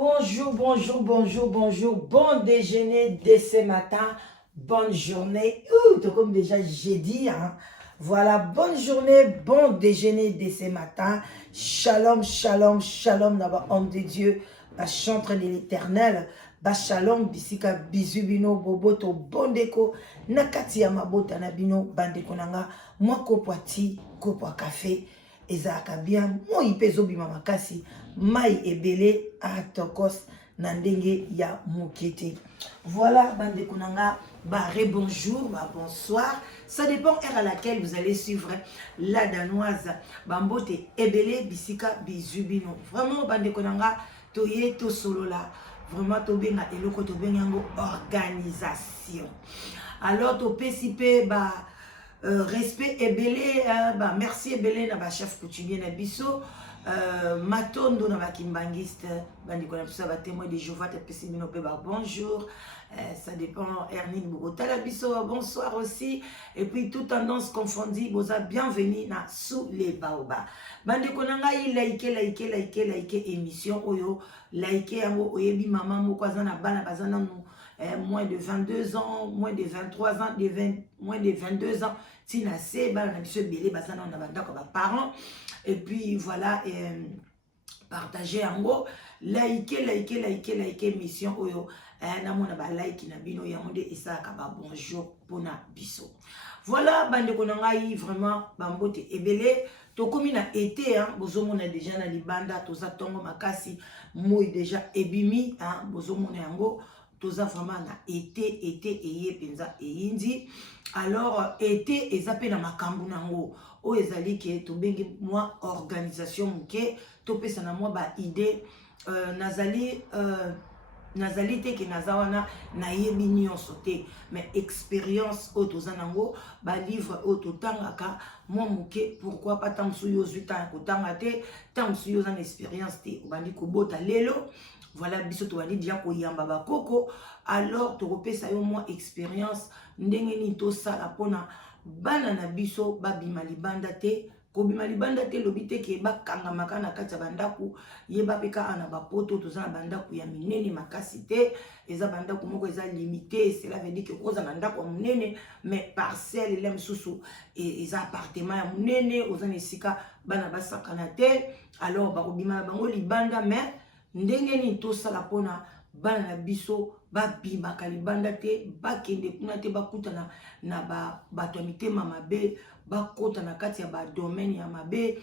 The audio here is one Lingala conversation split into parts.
Bonjour, bonjour, bonjour, bonjour. Bon déjeuner dès ce matin. Bonne journée. Ouh, comme déjà j'ai dit, hein. Voilà, bonne journée, bon déjeuner dès ce matin. Shalom, shalom, shalom, d'abord, homme de Dieu, ba chantre de l'éternel. Ba shalom, bisika, bisubino, boboto, bondeko, nakati ya mabota na bino, bandeko nanga, mwa kopwa ti, kopwa café. Ezaka bien, moi ipezo bima makasi, mai ebele atokos na ndenge ya mokete. Voilà, bande konanga, bah bonjour, bah bonsoir. Ça dépend heure à laquelle vous allez suivre la danoise. Bambote ebele bisika bizubino. Vraiment bande konanga, toye to solo là. Vraiment to benga eloko to bengango organisation. Alors to pesipe bah respect ebele, bah merci ebele na ba chef coutumier na biso. Matondo na bakimbangiste bandi kona biso ba témoin de Jéhovah te pesi bino pe ba bonjour. Ça dépend Ernine Bogota la biso bonsoir aussi, et puis toute tendance confondue boza bienvenue na sous les baobas. Bandi kona ngai like émission oyo like yango oyebi mama moko azana bana bazana no moins de 22 ans, moins de 23 ans, moins de 22 ans, tina se bana na biso belé bazana na bandako ba parents. Et puis voilà, partager en gros, like mission oyo, namona ba like na bino yango de esaka ba bonjour pona biso. Voilà, bande konangai vraiment bambote ebele to komi na été hein, bozomona déjà na libanda toza tongo makasi moi déjà ebimi hein, bozomona yango toza vraiment na été eye penza eyindi. Alors été ezape na makambu nango o ezali ke to bengi moi organisation muke to pesa na moi ba idée nazali te ke nazawana na yebi nyonso te, mais expérience o toza nango ba livre o totangaka moi muke, pourquoi pas tant suyo zuta ko tanga te tant suyo za expérience te obandi ko bota lelo. Voilà, biso to bandi dia ko yamba ba koko, alors to repesa yo moi expérience ndenge ni to sala pona bana na biso babima libanda te. Kobima libanda te lobi te ke bakanga makana kati ya bandaku yeba peka ana bapoto toza na bandaku ya minene makasi te, eza bandaku moko eza limité. Cela veut dire que oza na ndako ya munene mais parcelle ele msusu eza appartement ya munene oza na esika bana basakana te. Alors bakobima na bango libanda, mais ndenge ni tosala pona bana na biso babimaka libanda te, bakende kuna te bakutana na bato ya mitema mabe, bakota na kati ya badomaine ya mabe,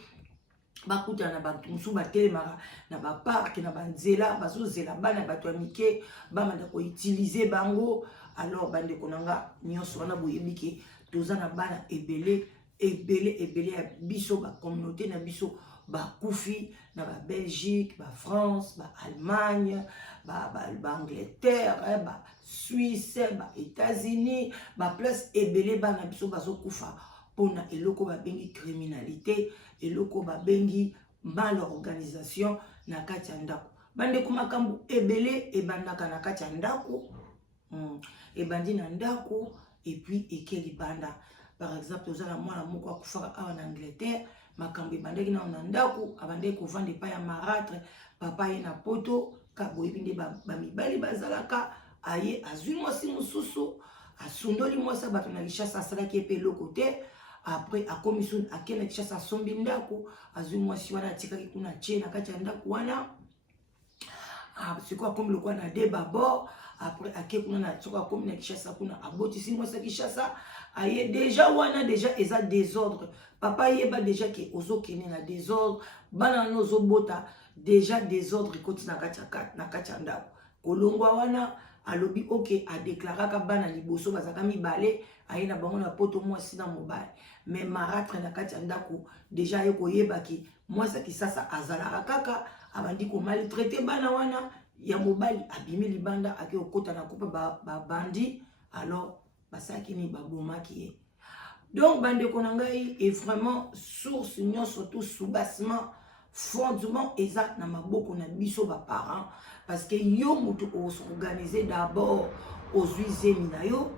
bakutana na bato mosusu batelemaka na baparke na banzela bazozela bana bato ya mike bamanda koutilize bango. Alors bandeko nanga nyonso wana boyebi ke toza na bana ebele ya biso bacommunauté na biso bakufi na ba Belgique, ba France, ba Allemagne, ba Angleterre, ba Suisse, ba États-Unis, ba place ebele bana biso bazokufa pona eloko ba bengi criminalité, eloko ba bengi mal organisation na kati ya ndako. Bande kumakambu ebele ebandaka na kati ya ndako, ebandi na ndako et puis ekeli banda. Par exemple, ozala mwana moko akufaka awa na Angleterre, makambo ebandaki na ndako abandeki kovanda epai ya marâtre, papa ye na poto ka boyebi nde bamibali bazalaka, aye azwi mwasi mosusu asundoli mwasi bato na Kinshasa asalaki epe eloko te. Après akomi so akende na Kinshasa asombi ndako, azwi mwasi wana atikaki kuna tie na kati ya ndako wana. Sikoyo akomi lokwa na deba bord. Après ake kuna na sikoyo akomi na Kinshasa kuna abotisi mwasi ya Kinshasa, aye déjà wana déjà eza désordre. Papa yeba déjà ke ozokene na désordre, bana nozo bota déjà désordre koti na kati ya ndako. Kolongwa wana alobi ok adeklaraka bana liboso bazaka mibale aye na bango na poto mwasi na mobali, mais marâtre na kati ya ndako déjà ye koyeba ki mwasi Kisasa azalaka kaka abandi ko maltraiter bana wana ya mobali abimi libanda ake okota na coupe ba bandi. Alors basaki ni babomaki ye. Donc bande konangai est vraiment source nyon surtout soubassement fondement eza na maboko na biso ba parents, parce que yo mutu organiser d'abord ozwi zemi na yo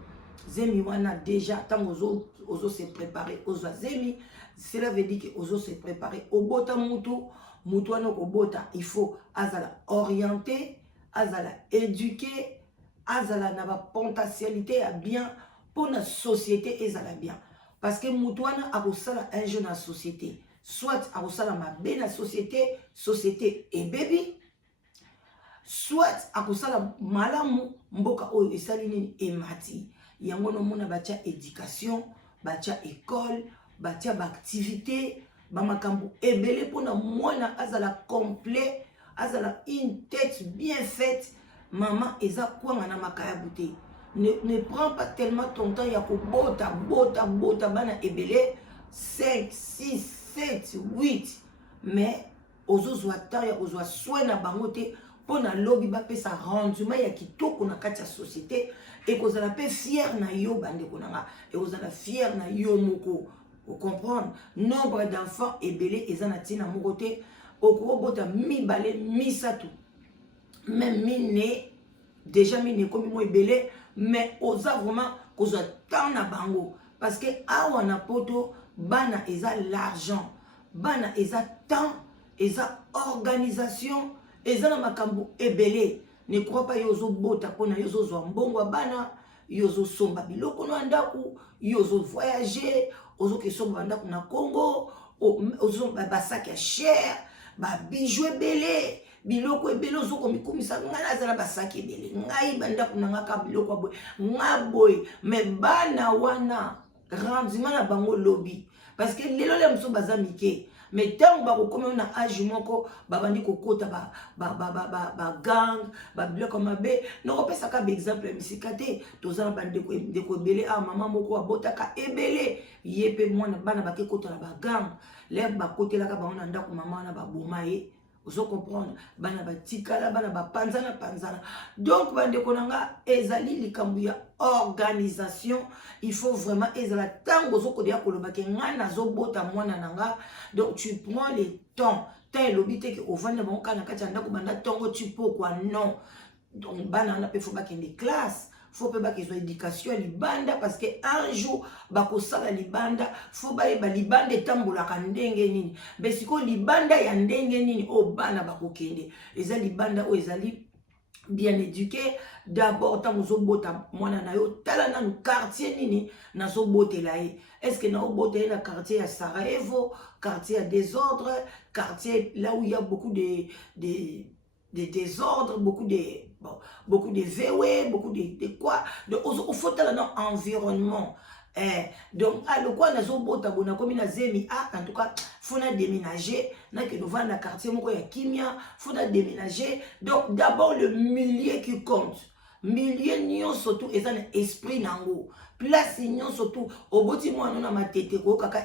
zemi wana déjà tant ozo se préparer ozo zemi, cela veut dire que ozo se préparer obota mutu Moutouano kobota, il faut azala orienté, azala éduqué, azala na ba potentialité à bien pour la société ezala bien. Parce que Moutouana a kosala un jeune en société. Soit a kosala mabe na société, société et baby. Soit a kosala malamu mboka oyo esali nini emati. Yango no mona batia éducation, batia école, batia ba activité, ba makambo ebele pona mwana azala complet, azala une tête bien faite. Maman eza kwanga na makaya bouté. Ne prends pas tellement ton temps ya ko bota bana ebele 5, 6, 7, 8 mais ozozwa temps ya ozwa soin na bangote pona lobi ba pesa rendement ya kitoko na kati ya société et kozala pe fier na yo bande konanga et ozala fier na yo moko. Vous comprenez? Nombre d'enfants ebele ezana tina moko te okobota mibale misatu même mine déjà mine comme moi ebele mais oza vraiment kozwa temps na bango parce que awa na poto bana eza l'argent, bana eza temps, eza organisation, eza na makambo ebele. Ne crois pas yozo bota pona yozo zwa mbongo bana, yozo somba biloko no andaku, yozo voyager, ozo ke somba andaku na Congo, ozo ba sac ya cher, ba bijoux ebele. Biloko ebele ozoko mikumisa ngana azala basaki ebele ngai banda kunanga ka biloko boy ngaboy mais bana wana rendement na bango lobby parce que lelo le mso bazamike mais tant ba kokoma na âge moko babandi kokota ba gang ba biloko mabe no pesa ka exemple misikate tozana bande ko ebele a maman moko abotaka ebele yepe mwana bana bakekota na ba gang le bakotela ka bango na ndako maman na ba bomaye. Vous comprenez? Bana batikala, bana panzana. Donc, bande konanga, ezali likambu ya organisation. Il faut vraiment ezala tango zoko de yakolobake ngana zo bota mwana nanga. Donc, tu prends le temps. Tant lobite ke ovanda bango na kati ndako banda tongo tu peux quoi non. Donc, bana na pe faut ba kende classe. Faut pas qu'ils soient éducation à libanda parce que un jour bakosala libanda faut ba libanda etambola kandenge nini mais siko libanda ya ndenge nini o bana bakokende eza libanda o ezali bien éduqué d'abord tant ozobota mwana na yo tala na quartier nini na zobotela ye est-ce que na obotela na quartier ya Sarajevo, quartier à désordre, quartier là où il y a beaucoup de désordres, beaucoup de VW, beaucoup de quoi. Donc, il faut être dans l'environnement. Donc, le quoi, en tout cas, il faut déménager. Dans le quartier, il faut déménager. Donc, d'abord, le milieu qui compte. Milieu, surtout, est un esprit nango. Place, surtout, au bout de moi, on a ma tête,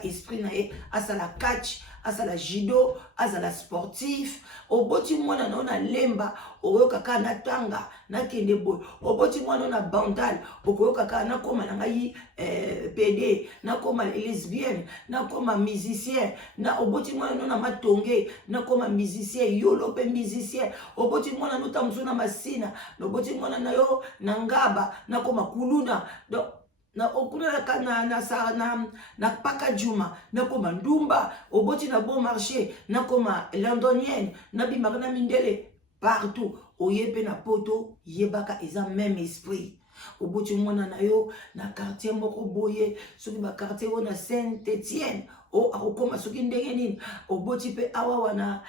esprit nae, à la catch. Azala judo, azala sportif, oboti mwana na lemba, oyoka ka na tanga, na kende boy, oboti mwana na bandal, oyoka ka na koma na ngai PD, na koma lesbienne, na koma musicien, na oboti mwana na matonge, na koma musicien, yolo pe musicien, oboti mwana no tamzo na masina, na oboti mwana na yo na ngaba, na koma kuluna. Donc na okuna na paka juma na koma ndumba oboti na bon marché na koma londonienne na bimaka na mindele partout oyepe na poto yebaka eza même esprit oboti mwana na yo na quartier moko boye soki ba quartier na Saint-Étienne o akokoma soki ndenge nini oboti pe awa wana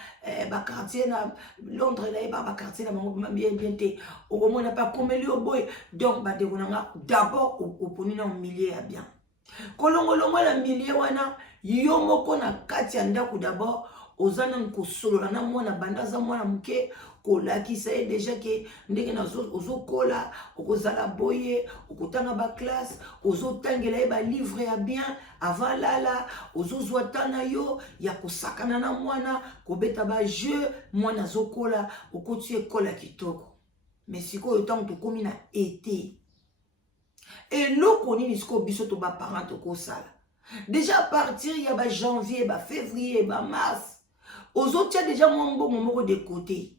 ba quartier na Londres na ba quartier na bien te okomona pa komeli oboye donc ba dekonanga d'abord oponi na milieu ya bien kolongolongo na milieu wana yo moko na kati ya ndako d'abord ozana nkosolola na mwana bandaza mwana muke kolakisa ye déjà ke ndenge na ozokola okozala boye okotanga ba classe ozotangela ye ba livre ya bien avant lala ozozwa tana yo ya kosakana na mwana kobeta ba jeu mwana zokola okoti ekola kitoko mais sikoyo tango tokomi na été eloko nini sikoyo biso to ba parent tokosala déjà à partir ya ba janvier ba février ba mars ozotia déjà mbongo moko de côté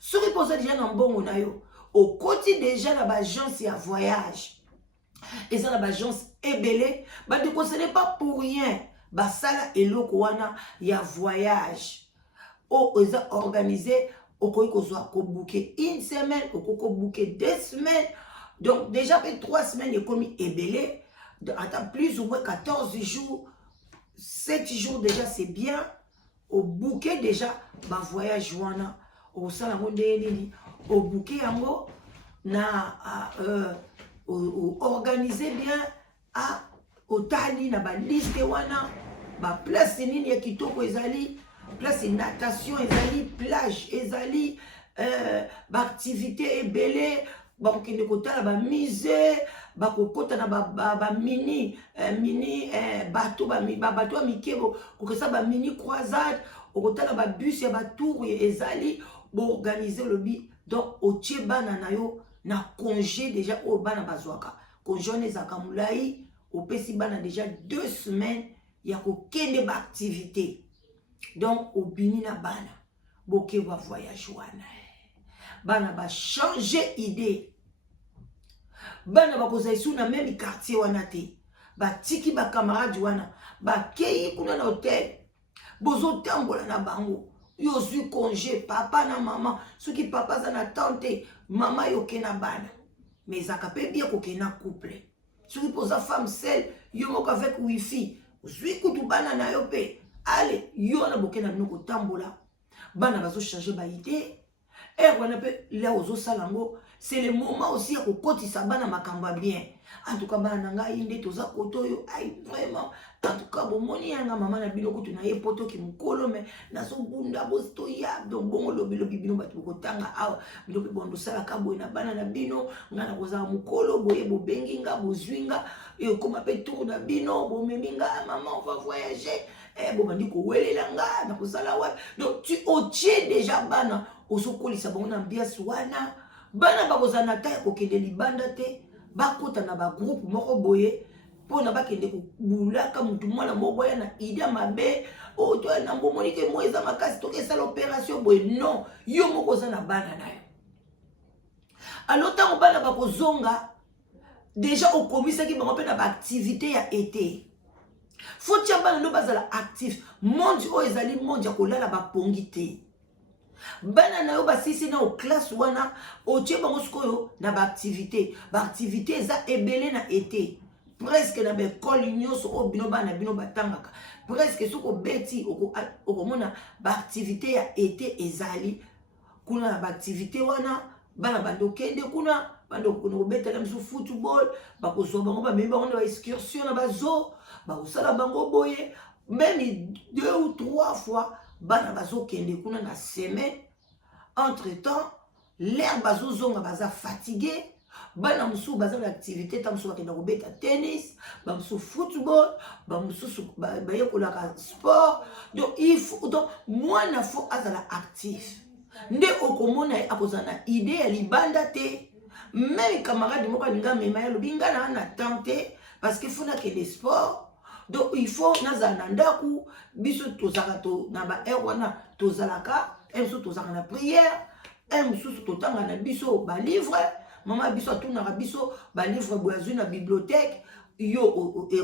soki poza déjà na mbongo na yo okoti déjà na ba agence ya voyage et ça na ba agence ebele ba de ce n'est pas pour rien ba sala eloko wana ya voyage oyo eza organisé okoki kozwa kobouke une semaine okoki kobouke 2 semaines donc déjà mpe 3 semaines ekomi ebele ata plus ou moins 14 jours 7 jours déjà c'est bien obouke déjà bavoyage wana okosala yango ndenge nini obouke yango na organiser bien otali na baliste wana baplace nini ya kitoko ezali place natation ezali plage ezali baactivité ebele bakokende kotala bamusée bakokota na bamini bato ya mike kokesa bamini croisade okotala babus ya batour ezali boorganize lobi donc otie bana na yo na congé déjà oyo bana bazwaka congé wana ezalaka molai opesi bana déjà 2 semaines ya kokende baactivité donc obimi na bana boke ba voyage wana bana ba changer idée bana bakozala isu na même quartier wana te batiki bakamarade wana bakei kuna na hotel bozotambola na bango yo ozwi congé papa na mama soki papa aza na tante mama yoke na bana mais ezalaka mpe bien kokende na couple soki mpo oza femme seule yo moko avec wifi ozwi kutu bana na yo mpe ale yo na boke na bino kotambola bana bazochange baide ere wana mpe la ozosala yango c'est le moment aussi ya kokotisa bana makambo ya bien en tout cas bana na ngai nde toza koto oyo ai vraiment en tout cas bomoni yanga mama na bino kutu na ye poto ki mokolo me nazobunda bostoya donc bongo lobilobi bino bato bokotanga awa bino mpe bondosalaka boye na bana na bino nga na kozala mokolo boye bobengi nga bozwi nga ekoma mpe tour na bino bomemi nga mama on va voyager bobandi kowelela nga na kozala wapi donc tu otie déjà bana ozokolisa bango na ambiance wana bana bakozala na ta ya kokende libanda te bakota na bagroupe moko boye mpona bakende kobulaka mutu mwana moko boya na ide ya mabe oyo toya na mbomoni ke mo eza makasi toke esala opération boye non yo moko oza na bana na yo alors ntango bana bakozonga déjà okomisaki bango mpe na baactivité ya été faut tia bana no bazala actif monde oyo ezali monde ya kolala bapongi te bana na yo basisi na classe wana otie bango sikoyo na baactivité eza ebele na été presque na baekole nyonso oyo bino bana bino batangaka presque soki obeti okomona baactivité ya été ezali kuna na baactivité wana bana bandokende kuna bandokende kobetela misu football bakozwa bango bamemi bango na baexcursion na bazo bakosala bango boye même 2 ou 3 fois bana bazokende kuna na semaine entre temps l'air bazozonga baza fatigué bana musu baza na activité ta musu bakenda kobeta tennis bamusu football bamususu bayekolaka sport donc il faut donc mwana faut azala actif nde okomona ye akozala na idée ya libanda te même camarade moko alinga mema ya lobi nga na tante parce que faut nakende sport donc il faut nazala na ndaku biso tozalaka na baheure wana tozalaka biso tozalaka na prière mosusu totanga na biso balivre mama biso atunaka biso balivre boye azwi na bibliothèque yo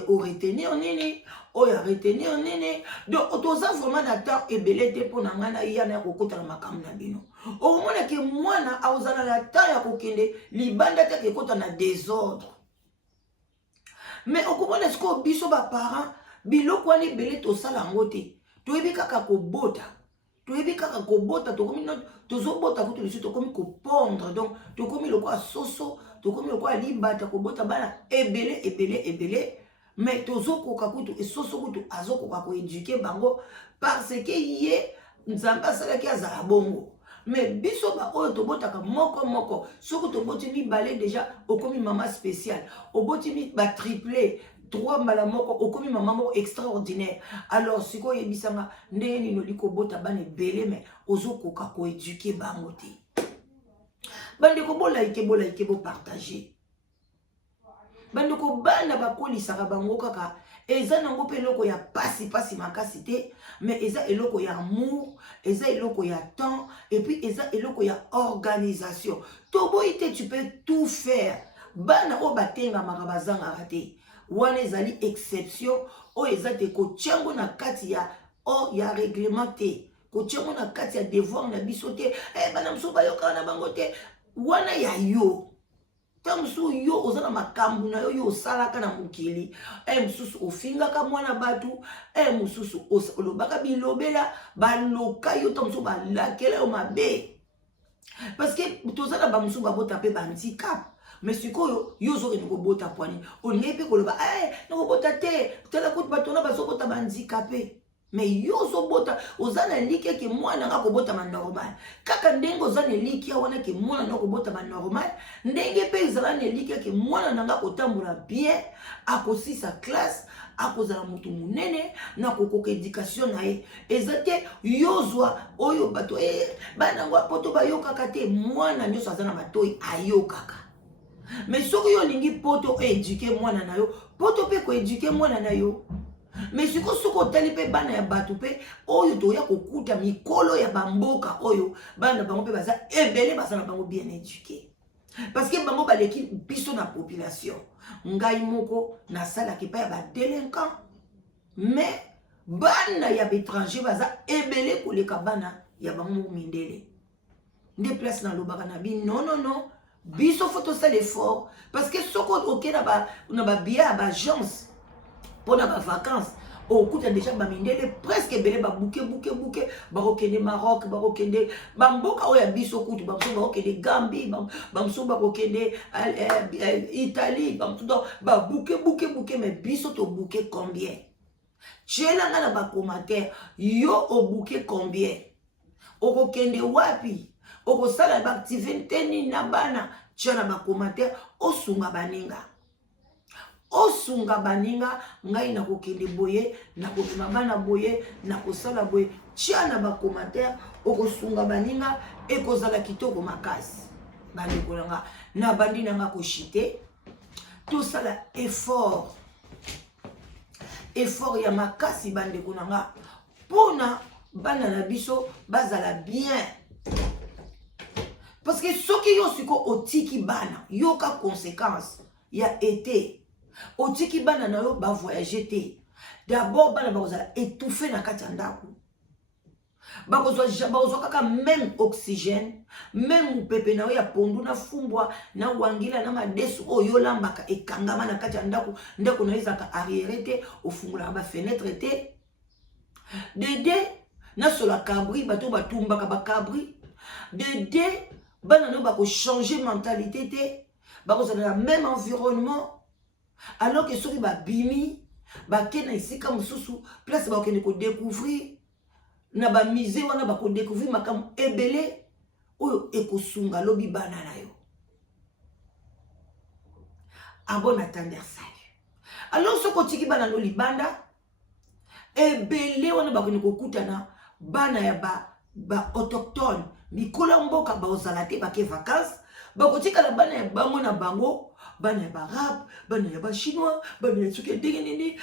oretenir nini oyo aretenir nini donc toza vraiment na temps ebele te mpo na ngai na yana ya kokota na makambo na bino okomonaki mwana aozala na temps ya kokende libanda te akekota na désordre mais okomona sikoyo biso baparent biloko wana ebele tosala yango te toyebi kaka kobota tokomi tozobota kutu lisu tokomi kopondre donc tokomi lokola soso tokomi lokola libata kobota bana ebele mais tozokoka kutu esoso kutu azokoka koeduke bango parce que ye nzambe asalaki azala bongo mais biso baoyo tobotaka moko soki toboti mibale déjà okomi mama spécial oboti batriplé 3 mbala moko okomi mama moko extraordinaire alors sikoyo yebisanga ndenge nini oli kobota bana ebele mais ozokoka koeduke bango te bandeko bolaike bopartage bandeko bana bakolisaka bango kaka eza nango mpe eloko ya pasi makasi te mais eza eloko ya amour eza eloko ya temps et puis eza eloko ya organisation toboyi te tu peux tout faire bana oyo batengamaka bazangaka te wana ezali exception oyo eza te kotiango na kati ya règlement te kotia na kati ya devoir na biso te bana mosusu bayoka na bango te wana ya yo tamsu yo ozana makambu na yo osalaka na mokili mosusu ofingaka mwana batu mosusu olobaka bilobela baloka yo tamsu balakela yo mabe parce que tozana bamosusu babota mpe bandicap mais sikoyo yo ozokende kobota pwani olingai mpe koloba nakobota te tala kuti batona bazobota bandikape mais yo ozobota oza na eliki ke mwana nga kobotama normal kaka ndenge oza na eliki wana ke mwana na kobotama normal ndenge mpe ezala na eliki ke mwana na nga kotambola bien akosisa classe akozala motu monene na kokoka éducation na ye eza te yozwa oyo bato bana yango apoto bayokaka te mwana nyonso aza na matoi ayokaka mais soki yo olingi poto éduke mwana na yo poto mpe koéduke mwana na yo mais siko soki otali mpe bana ya bato mpe oyo toya kokuta mikolo ya bamboka oyo bana na bango mpe baza ebele baza na bango bien éduqué parce que bango baleki biso na population ngai moko nasalaki mpe ya badelinquant mais bana ya baétranger baza ebele koleka bana ya bango mindele nde place nalobaka na bi non biso faut tosala effort parce que soki oke na babie ya baagence mpo na bavacances okuta déjà bamindele presque ebele babuke bakokende Maroc bakokende bamboka oyo ya biso kutu bamosusu bakokende Gambie bamosusu bakokende Italie bamosusu babuke mais biso tobuke combien tielanga na bacommentaire yo obuke combien okokende wapi okosala baactivité nini na bana tia na bacommentaire osunga baninga ngai na kokende boye na kokima bana boye na kosala boye tia na bacommentaire okosunga baninga ekozala kitoko makasi bandeko nanga na bandi nanga koshite tosala effort ya makasi bandeko nanga mpona bana na biso bazala bien parce que soki yo siko otiki bana yoka conséquence ya été otiki bana na yo bavoyage te d'abord bana bakozala étouffé na kati ya ndako bakozwa kaka même oxygène même mopepe na yo ya pondu na fumbwa na wangila na madesu oyo olambaka ekangama na kati ya ndako na yo ezalaka arrière te ofungolaka bafenetre te dede nasola cabri bato batumbaka bacabri dede bana na yo bakochange mentalité te bakozala na même environnement alors que soki babimi bakende na esika mosusu place bakokende kodécouvrir na bamusée wana bakodécouvrir makambo ebele oyo ekosunga lobi bana na yo a bon attendeur salut alors soki otiki bana no libanda ebele wana bakende kokutana bana ya autochtone mikolo mboka baozala te bake vacances bakotikala bana ya bango na bango bana ya barabe bana ya bachinois bana ya soki ndenge nini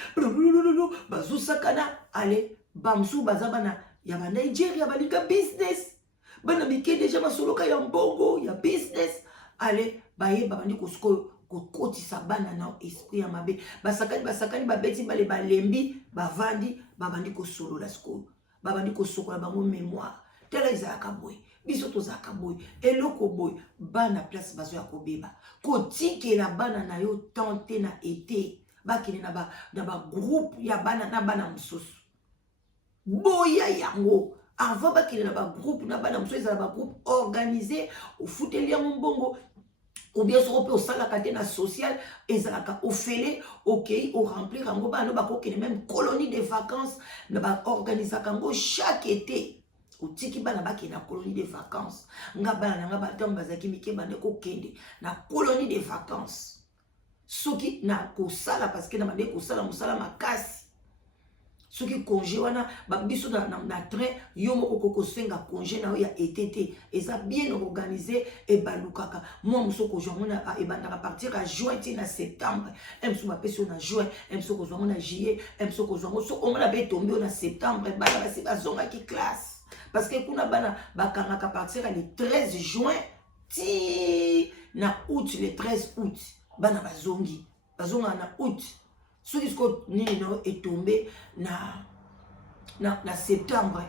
bazosakana ale bamsu baza bana ya banigeria balinga business bana mike deja masoloka ya mbongo ya business ale bayeba bandi kosikoyo kokotisa bana na esprit ya mabe basakani babeti bale balembi bavandi babandi kosolola sikoyo babandi kosokola bango mémoire tela ezalaka boye biso tozalaka boye eloko boye bana place bazo ya kobeba kotikela bana na yo tante na été bakende na bagroupe ya bana na bana mosusu boya yango avant bakende na bagroupe na bana mosusu ezala bagroupe organisé ofuteli yango mbongo ou bien soko pe osalaka te na social ezalaka ofele okei oremplir yango bana no bakokende même colonie de vacances na baorganisaka yango chaque été otiki bana bakende na colonie de vacances nga bana nanga batango bazalaki mike bande kokende na colonie de vacances soki na kosala parce que na bande kosala mosala makasi soki congé wana biso na train yo moko kokosenga congé na yo ya été te eza bien organisé et balukaka moi moso kozwa mona ebandaka partir à juin ti na septembre emso bapesi na juin emso kozwa mona juillet emso kozwa ngo so omona be tombe na septembre bana basi bazongaki classe parce que kuna bana bakangaka partir à le 13 juin ti na août le 13 août bana bazonga na août soki siko nini no etombe na septembre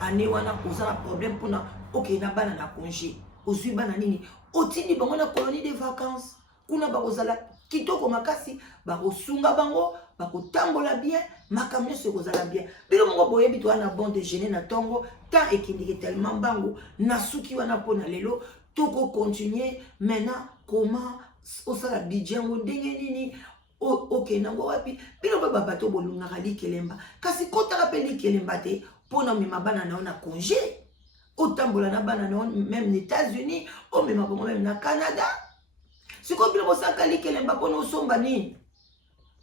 année wana kozala problème pour na ok na bana na congé ozwi bana nini otindi bango na colonie de vacances kuna bakozala kitoko makasi bakosunga bango bakotambola bien makambo nyonso ekozala bien bino moko boyebi to wana bon déjeuner na ntongo temps ekindiki tellement mbangu na suki wana mpo na lelo tokocontinue maintenant comment osala budget yango ndenge nini ok nango wapi bino mpe babato bolungaka likelemba kasi kotaka mpe likelemba te mpo na omema bana na yo na congé otambola na bana na yo même na États-Unis omema bango même na Canada sikoyo bino bosaka likelemba mpo na osomba nini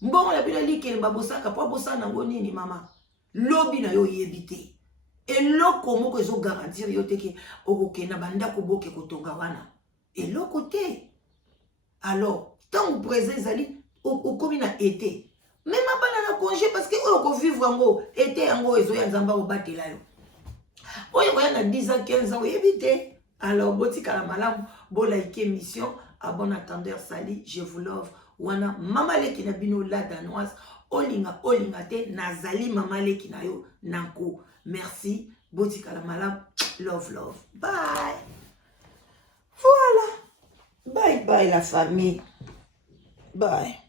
mbongo na bino likelemba bosaka mpo bosala nango nini mama lobi na yo oyebi te eloko moko ezogarantir yo teke okokenda bandako boke kotonga wana eloko te alors ntango présent ezali okomi na été même bana na congé parce que oyo kovivre yango été yango ezoya nzambe obatela yo oyo koya na 10 ans 15 ans oyebi te alors botikala malamu bolaike émission à bon attendeur sali je vous love wana mama leki na bino la danoise olinga te nazali mama leki na yo nanko merci botikala malamu love bye voilà bye la famille bye.